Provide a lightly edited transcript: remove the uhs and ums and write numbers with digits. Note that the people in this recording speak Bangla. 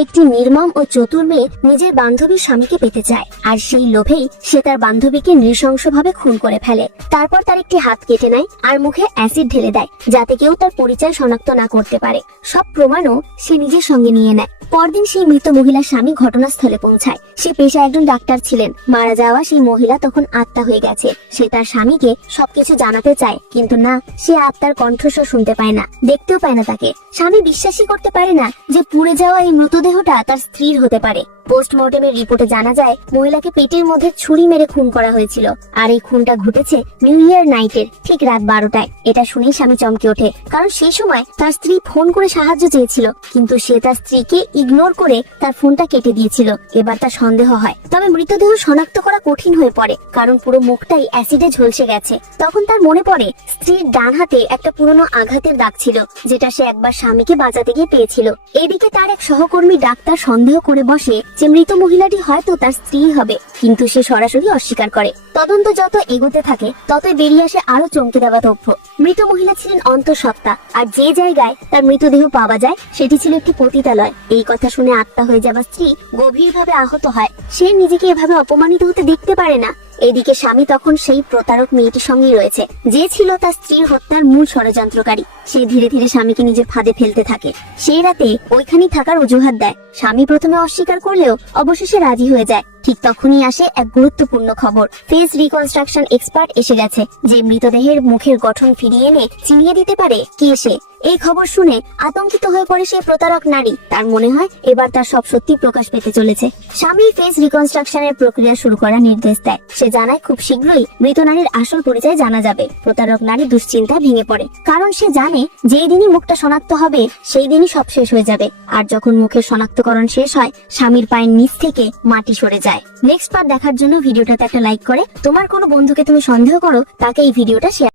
একটি নির্মম ও চতুর মেয়ে নিজের বান্ধবীর স্বামীকে পেতে চায়, আর সেই লোভেই সে তার বান্ধবীকে নৃশংসভাবে খুন করে ফেলে। তারপর তার একটি হাত কেটে নেয় আর মুখে অ্যাসিড ঢেলে দেয়, যাতে কেউ তার পরিচয় শনাক্ত না করতে পারে। সব প্রমাণও সে নিজের সঙ্গে নিয়ে নেয়। পরদিন সেই মৃত মহিলার স্বামী ঘটনাস্থলে পৌঁছায়। সে পেশায় একজন ডাক্তার ছিলেন। মারা যাওয়া সেই মহিলা তখন আত্মা হয়ে গেছে। সে তার স্বামীকে সবকিছু জানাতে চায়, কিন্তু না, সে আত্মার কণ্ঠস্বর শুনতে পায় না, দেখতেও পায় না তাকে। স্বামী বিশ্বাসই করতে পারে না যে পুড়ে যাওয়া এই মৃতদেহটা তার স্ত্রীর হতে পারে। পোস্টমর্টেমের রিপোর্টে জানা যায় মহিলাকে পেটের মধ্যে ছুরি মেরে খুন করা হয়েছিল, আর এই খুনটা ঘটেছে নিউ ইয়ার নাইটের ঠিক রাত 12টায়। এটা শুনেই স্বামী চমকে ওঠে, কারণ সেই সময় তার স্ত্রী ফোন করে সাহায্য চেয়েছিল, কিন্তু সে তার স্ত্রীকে ইগনোর করে তার ফোনটা কেটে দিয়েছিল। এবার তার সন্দেহ হয়, তবে মৃতদেহ শনাক্ত করা কঠিন হয়ে পড়ে, কারণ পুরো মুখটাই অ্যাসিডে ঝলসে গেছে। তখন তার মনে পড়ে স্ত্রীর ডান হাতে একটা পুরনো আঘাতের দাগ ছিল, যেটা সে একবার স্বামীকে বাঁচাতে গিয়ে পেয়েছিল। এদিকে তার এক সহকর্মী ডাক্তার সন্দেহ করে বসে যে মৃত মহিলাটি হয়তো তার স্ত্রী হবে, কিন্তু সে সরাসরি অস্বীকার করে। তদন্ত যত এগোতে থাকে ততই বেরিয়ে আসে আরো চমকে দেওয়া তথ্য। মৃত মহিলা ছিলেন অন্তঃসত্ত্বা, আর যে জায়গায় তার মৃতদেহ পাওয়া যায় সেটি ছিল একটি পতিতালয়। এই কথা শুনে আত্মা হয়ে যাওয়া স্ত্রী গভীরভাবে আহত হয়। সে নিজেকে এভাবে অপমানিত হতে দেখতে পারে না। এদিকে স্বামী তখন সেই প্রতারক মেয়েটির সঙ্গেই রয়েছে, যে ছিল তার স্ত্রীর হত্যার মূল ষড়যন্ত্রকারী। সে ধীরে ধীরে স্বামীকে নিজের ফাঁদে ফেলতে থাকে। সেই রাতে ওইখানেই থাকার অজুহাত দেয়। স্বামী প্রথমে অস্বীকার করলেও অবশেষে রাজি হয়ে যায়। ঠিক তখনই আসে এক গুরুত্বপূর্ণ খবর। ফেস রিকনস্ট্রাকশন এক্সপার্ট এসে গেছে, যে মৃতদেহের মুখের গঠন ফিরিয়ে এনে চিনিয়ে দিতে পারে কে সে। এই খবর শুনে আতঙ্কিত হয়ে পড়ে সেই প্রতারক নারী। তার মনে হয় এবার তার সব সত্যি প্রকাশ পেতে চলেছে। স্বামী ফেস রিকনস্ট্রাকশনের প্রক্রিয়া শুরু করার নির্দেশ দেয়। সে জানায় খুব শীঘ্রই মৃত নারীর আসল পরিচয় জানা যাবে। প্রতারক নারী দুশ্চিন্তায় ভেঙে পড়ে, কারণ সে জানে যেই দিনই মুখটা শনাক্ত হবে সেই দিনই সব শেষ হয়ে যাবে। আর যখন মুখের শনাক্তকরণ শেষ হয়, স্বামীর পায়ের নিচ থেকে মাটি সরে যায়। নেক্সট পার্ট দেখার জন্য ভিডিওটাতে একটা লাইক করে তোমার কোনো বন্ধুকে তুমি সন্দেহ করো তাকে এই ভিডিওটা শেয়ার